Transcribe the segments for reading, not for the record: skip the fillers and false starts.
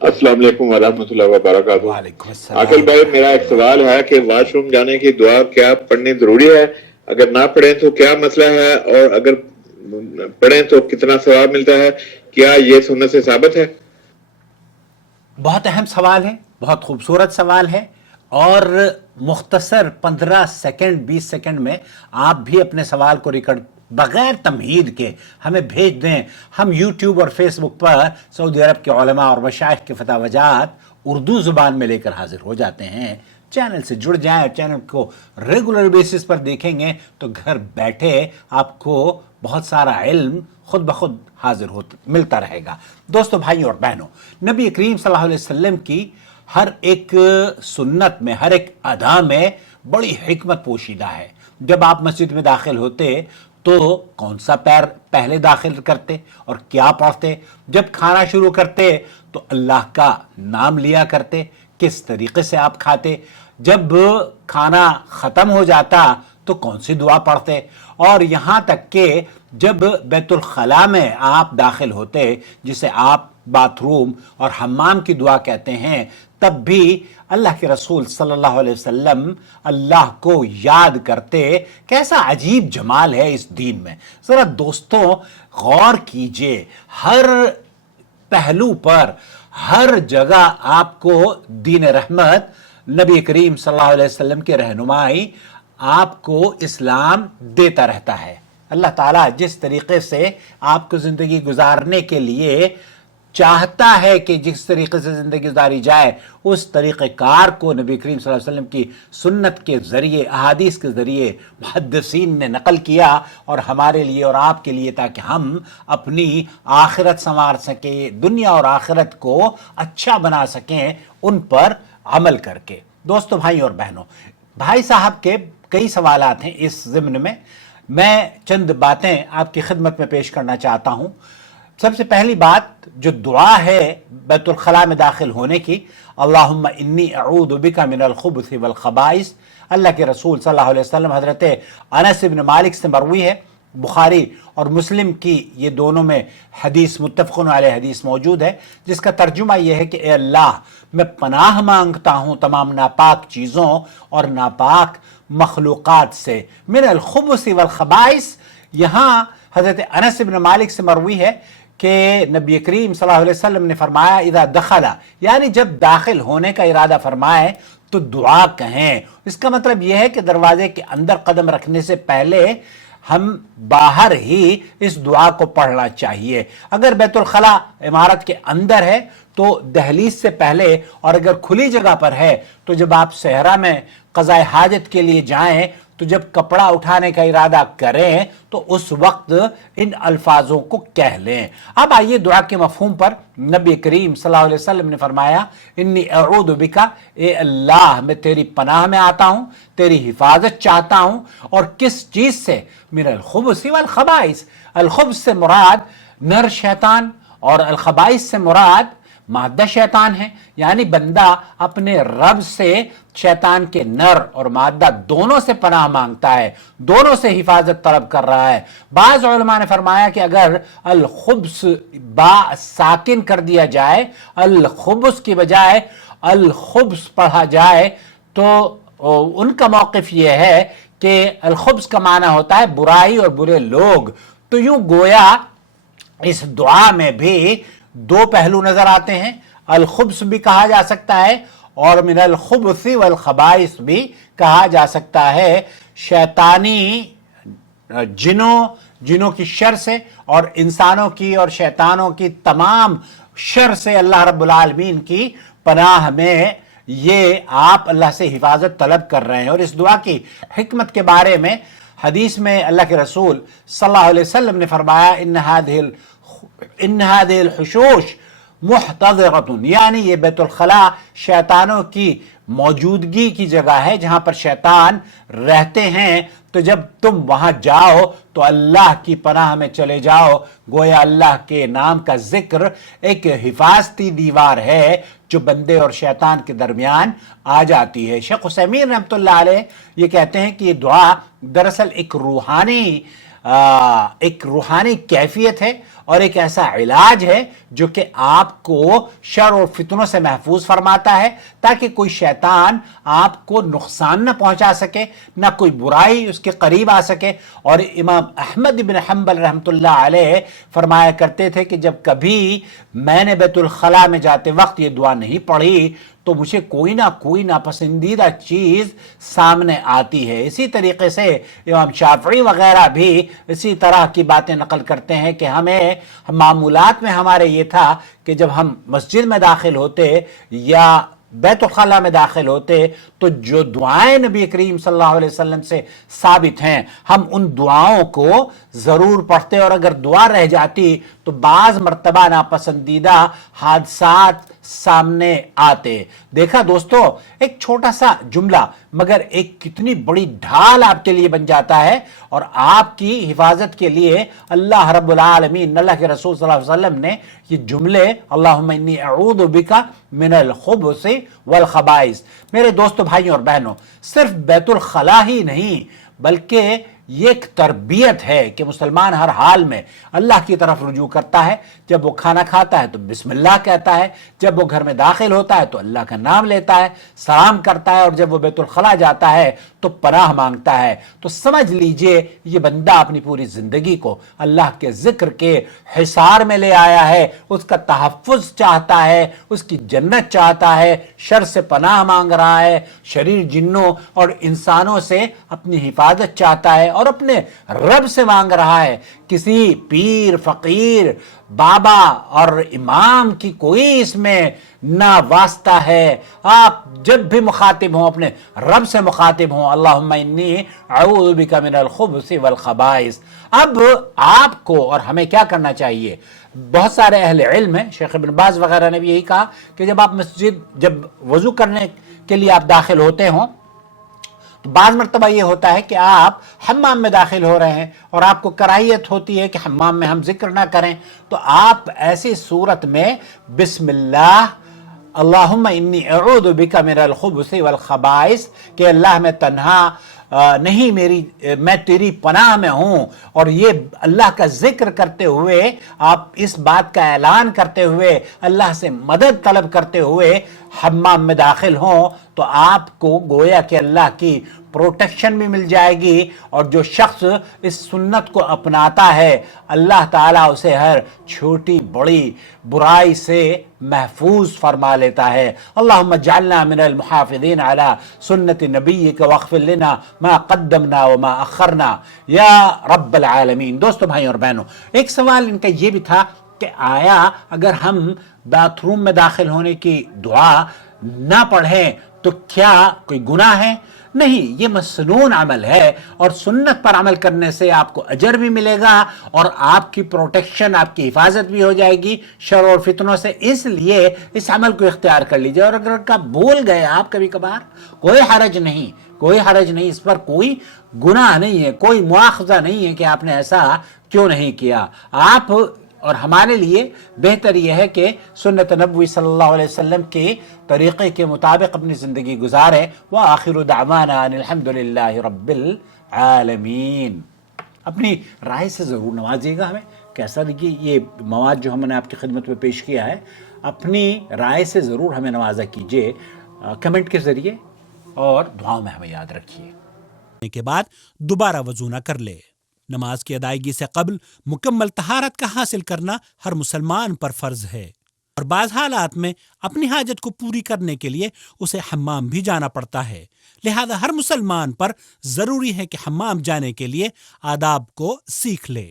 السلام علیکم ورحمۃ اللہ وبرکاتہ۔ وعلیکم السلام۔ عاقل بھائی، میرا ایک سوال ہے کہ واش روم جانے کی دعا کیا پڑھنی ضروری ہے؟ اگر نہ پڑھیں تو کیا مسئلہ ہے، اور اگر پڑھیں تو کتنا ثواب ملتا ہے؟ کیا یہ سنت سے ثابت ہے؟ بہت اہم سوال ہے، بہت خوبصورت سوال ہے، اور مختصر 15 سیکنڈ 20 سیکنڈ میں آپ بھی اپنے سوال کو ریکارڈ بغیر تمہید کے ہمیں بھیج دیں۔ ہم یوٹیوب اور فیس بک پر سعودی عرب کے علماء اور مشائخ کے فتح وجات اردو زبان میں لے کر حاضر ہو جاتے ہیں۔ چینل سے جڑ جائیں اور چینل کو ریگولر بیسس پر دیکھیں گے تو گھر بیٹھے آپ کو بہت سارا علم خود بخود حاضر ملتا رہے گا۔ دوستو، بھائیوں اور بہنوں، نبی کریم صلی اللہ علیہ وسلم کی ہر ایک سنت میں، ہر ایک ادا میں بڑی حکمت پوشیدہ ہے۔ جب آپ مسجد میں داخل ہوتے تو کون سا پیر پہلے داخل کرتے اور کیا پڑھتے؟ جب کھانا شروع کرتے تو اللہ کا نام لیا کرتے، کس طریقے سے آپ کھاتے؟ جب کھانا ختم ہو جاتا تو کون سی دعا پڑھتے؟ اور یہاں تک کہ جب بیت الخلاء میں آپ داخل ہوتے، جسے آپ باتھ روم اور حمام کی دعا کہتے ہیں، تب بھی اللہ کے رسول صلی اللہ علیہ وسلم اللہ کو یاد کرتے۔ کیسا عجیب جمال ہے اس دین میں! ذرا دوستوں غور کیجئے، ہر پہلو پر، ہر جگہ آپ کو دین رحمت، نبی کریم صلی اللہ علیہ وسلم کی رہنمائی آپ کو اسلام دیتا رہتا ہے۔ اللہ تعالیٰ جس طریقے سے آپ کو زندگی گزارنے کے لیے چاہتا ہے کہ جس طریقے سے زندگی گزاری جائے، اس طریقہ کار کو نبی کریم صلی اللہ علیہ وسلم کی سنت کے ذریعے، احادیث کے ذریعے محدثین نے نقل کیا، اور ہمارے لیے اور آپ کے لیے، تاکہ ہم اپنی آخرت سنوار سکیں، دنیا اور آخرت کو اچھا بنا سکیں ان پر عمل کر کے۔ دوستو، بھائی اور بہنوں، بھائی صاحب کے کئی سوالات ہیں اس ضمن میں چند باتیں آپ کی خدمت میں پیش کرنا چاہتا ہوں۔ سب سے پہلی بات جو دعا ہے بیت الخلاء میں داخل ہونے کی، اللہم انی اعوذ بک من الخبث والخبائث، اللہ کے رسول صلی اللہ علیہ وسلم حضرت انس بن مالک سے مروی ہے، بخاری اور مسلم کی یہ دونوں میں حدیث متفق علیہ حدیث موجود ہے، جس کا ترجمہ یہ ہے کہ اے اللہ، میں پناہ مانگتا ہوں تمام ناپاک چیزوں اور ناپاک مخلوقات سے، من الخبث والخبائث۔ یہاں حضرت انس بن مالک سے مروی ہے کہ نبی کریم صلی اللہ علیہ وسلم نے فرمایا اذا دخل، یعنی جب داخل ہونے کا ارادہ فرمائے تو دعا کہیں۔ اس کا مطلب یہ ہے کہ دروازے کے اندر قدم رکھنے سے پہلے ہم باہر ہی اس دعا کو پڑھنا چاہیے۔ اگر بیت الخلاء عمارت کے اندر ہے تو دہلیز سے پہلے، اور اگر کھلی جگہ پر ہے تو جب آپ صحرا میں قضاء حاجت کے لیے جائیں تو جب کپڑا اٹھانے کا ارادہ کریں تو اس وقت ان الفاظوں کو کہہ لیں۔ اب آئیے دعا کے مفہوم پر۔ نبی کریم صلی اللہ علیہ وسلم نے فرمایا انی اعوذ بک، اے اللہ میں تیری پناہ میں آتا ہوں، تیری حفاظت چاہتا ہوں، اور کس چیز سے؟ من الخبث والخبائث، الخبث سے مراد نر شیطان اور الخبائث سے مراد مادہ شیطان ہے، یعنی بندہ اپنے رب سے شیطان کے نر اور مادہ دونوں سے پناہ مانگتا ہے، دونوں سے حفاظت طلب کر رہا ہے۔ بعض علماء نے فرمایا کہ اگر الخبث با ساکن کر دیا جائے، الخبث کی بجائے الخبث پڑھا جائے، تو ان کا موقف یہ ہے کہ الخبث کا معنی ہوتا ہے برائی اور برے لوگ۔ تو یوں گویا اس دعا میں بھی دو پہلو نظر آتے ہیں، الخبث بھی کہا جا سکتا ہے اور من الخبث والخبائث بھی کہا جا سکتا ہے۔ شیطانی جنوں کی شر سے اور انسانوں کی اور شیطانوں کی تمام شر سے اللہ رب العالمین کی پناہ میں یہ آپ اللہ سے حفاظت طلب کر رہے ہیں۔ اور اس دعا کی حکمت کے بارے میں حدیث میں اللہ کے رسول صلی اللہ علیہ وسلم نے فرمایا ان هذه الحشوش محتضرۃ، یعنی یہ بیت الخلاء شیطانوں کی موجودگی کی جگہ ہے جہاں پر شیطان رہتے ہیں، تو جب تم وہاں جاؤ تو اللہ کی پناہ میں چلے جاؤ۔ گویا اللہ کے نام کا ذکر ایک حفاظتی دیوار ہے جو بندے اور شیطان کے درمیان آ جاتی ہے۔ شیخ عثیمین رحمۃ اللہ علیہ یہ کہتے ہیں کہ یہ دعا دراصل ایک روحانی کیفیت ہے، اور ایک ایسا علاج ہے جو کہ آپ کو شر اور فتنوں سے محفوظ فرماتا ہے تاکہ کوئی شیطان آپ کو نقصان نہ پہنچا سکے، نہ کوئی برائی اس کے قریب آ سکے۔ اور امام احمد بن حنبل رحمۃ اللہ علیہ فرمایا کرتے تھے کہ جب کبھی میں نے بیت الخلاء میں جاتے وقت یہ دعا نہیں پڑھی تو مجھے کوئی نہ کوئی ناپسندیدہ چیز سامنے آتی ہے۔ اسی طریقے سے امام شافعی وغیرہ بھی اسی طرح کی باتیں نقل کرتے ہیں کہ ہمیں معمولات میں ہمارے یہ تھا کہ جب ہم مسجد میں داخل ہوتے یا بیت الخلاء میں داخل ہوتے تو جو دعائیں نبی کریم صلی اللہ علیہ وسلم سے ثابت ہیں ہم ان دعاؤں کو ضرور پڑھتے، اور اگر دعا رہ جاتی تو بعض مرتبہ ناپسندیدہ حادثات سامنے آتے۔ دیکھا دوستو، ایک چھوٹا سا جملہ مگر ایک کتنی بڑی ڈھال آپ کے لیے بن جاتا ہے، اور آپ کی حفاظت کے لیے اللہ رب العالمین، اللہ کے رسول صلی اللہ علیہ وسلم نے یہ جملے اللہم انی اعوذ بک من الخبث والخبائث۔ میرے دوستو، بھائیوں اور بہنوں، صرف بیت الخلاء ہی نہیں بلکہ یہ ایک تربیت ہے کہ مسلمان ہر حال میں اللہ کی طرف رجوع کرتا ہے۔ جب وہ کھانا کھاتا ہے تو بسم اللہ کہتا ہے، جب وہ گھر میں داخل ہوتا ہے تو اللہ کا نام لیتا ہے، سلام کرتا ہے، اور جب وہ بیت الخلاء جاتا ہے تو پناہ مانگتا ہے۔ تو سمجھ لیجئے یہ بندہ اپنی پوری زندگی کو اللہ کے ذکر کے حصار میں لے آیا ہے، اس کا تحفظ چاہتا ہے، اس کی جنت چاہتا ہے، شر سے پناہ مانگ رہا ہے، شریر جنوں اور انسانوں سے اپنی حفاظت چاہتا ہے، اور اپنے رب سے مانگ رہا ہے۔ کسی پیر، فقیر، بابا اور امام کی کوئی اس میں نہ واسطہ ہے۔ آپ جب بھی مخاطب ہوں اپنے رب سے مخاطب ہوں، اللہم انی اعوذ بک من الخبث والخبائث۔ اب آپ کو اور ہمیں کیا کرنا چاہیے؟ بہت سارے اہل علم ہیں، شیخ ابن باز وغیرہ نے بھی یہی کہا کہ جب آپ جب وضو کرنے کے لیے آپ داخل ہوتے ہوں تو بعض مرتبہ یہ ہوتا ہے کہ آپ حمام میں داخل ہو رہے ہیں اور آپ کو کراہیت ہوتی ہے کہ حمام میں ہم ذکر نہ کریں، تو آپ ایسی صورت میں بسم اللہ اللہم انی اعوذ بک من الخبث والخبائث کہ اللہ میں تنہا نہیں، میں تیری پناہ میں ہوں، اور یہ اللہ کا ذکر کرتے ہوئے، آپ اس بات کا اعلان کرتے ہوئے، اللہ سے مدد طلب کرتے ہوئے حمام میں داخل ہوں تو آپ کو گویا کہ اللہ کی پروٹیکشن بھی مل جائے گی، اور جو شخص اس سنت کو اپناتا ہے اللہ تعالیٰ اسے ہر چھوٹی بڑی برائی سے محفوظ فرما لیتا ہے۔ اللہم اجعلنا من المحافظین علی سنت نبیک واغفر لنا ما قدمنا وما اخرنا یا رب العالمین۔ دوستو، بھائیوں اور بہنوں، ایک سوال ان کا یہ بھی تھا کہ آیا اگر ہم باتھ روم میں داخل ہونے کی دعا نہ پڑھیں تو کیا کوئی گناہ ہے؟ نہیں، یہ مسنون عمل ہے، اور سنت پر عمل کرنے سے آپ کو اجر بھی ملے گا اور آپ کی پروٹیکشن، آپ کی حفاظت بھی ہو جائے گی شر اور فتنوں سے۔ اس لیے اس عمل کو اختیار کر لیجئے، اور اگر آپ بھول گئے آپ کبھی کبھار، کوئی حرج نہیں، کوئی حرج نہیں، اس پر کوئی گناہ نہیں ہے، کوئی مواخذہ نہیں ہے کہ آپ نے ایسا کیوں نہیں کیا۔ آپ اور ہمارے لیے بہتر یہ ہے کہ سنت نبوی صلی اللہ علیہ وسلم کے طریقے کے مطابق اپنی زندگی گزاریں۔ وآخر دعوانا ان الحمد للہ رب العالمین۔ اپنی رائے سے ضرور نوازیے گا ہمیں، کیسا لگی یہ مواد جو ہم نے آپ کی خدمت میں پیش کیا ہے، اپنی رائے سے ضرور ہمیں نوازا کیجیے کمنٹ کے ذریعے، اور دعاؤں میں ہمیں یاد رکھیے۔ کے بعد دوبارہ وضو نہ کر لے۔ نماز کی ادائیگی سے قبل مکمل طہارت کا حاصل کرنا ہر مسلمان پر فرض ہے، اور بعض حالات میں اپنی حاجت کو پوری کرنے کے لیے اسے حمام بھی جانا پڑتا ہے، لہذا ہر مسلمان پر ضروری ہے کہ حمام جانے کے لیے آداب کو سیکھ لے۔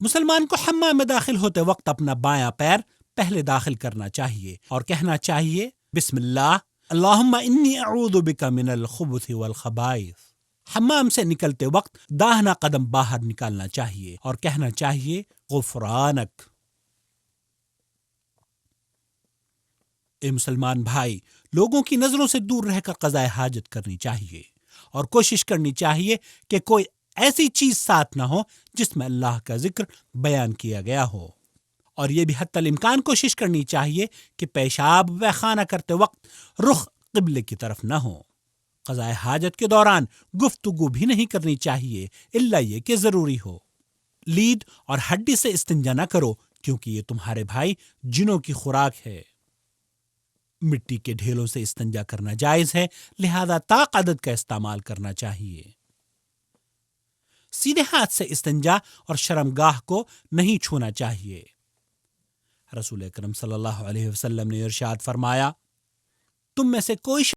مسلمان کو حمام میں داخل ہوتے وقت اپنا بایاں پیر پہلے داخل کرنا چاہیے اور کہنا چاہیے بسم اللہ اللہم انی اعوذ بک من الخبث والخبائث۔ حمام سے نکلتے وقت داہنا قدم باہر نکالنا چاہیے اور کہنا چاہیے غفرانک۔ اے مسلمان بھائی، لوگوں کی نظروں سے دور رہ کر قضاء حاجت کرنی چاہیے، اور کوشش کرنی چاہیے کہ کوئی ایسی چیز ساتھ نہ ہو جس میں اللہ کا ذکر بیان کیا گیا ہو، اور یہ بھی حتی الامکان کوشش کرنی چاہیے کہ پیشاب و خانہ کرتے وقت رخ قبلے کی طرف نہ ہو۔ قضاء حاجت کے دوران گفتگو بھی نہیں کرنی چاہیے الا یہ کہ ضروری ہو۔ لید اور ہڈی سے استنجا نہ کرو کیونکہ یہ تمہارے بھائی جنوں کی خوراک ہے۔ مٹی کے ڈھیلوں سے استنجا کرنا جائز ہے، لہذا طاق عدد کا استعمال کرنا چاہیے۔ سیدھے ہاتھ سے استنجا اور شرمگاہ کو نہیں چھونا چاہیے۔ رسول اکرم صلی اللہ علیہ وسلم نے ارشاد فرمایا، تم میں سے کوئی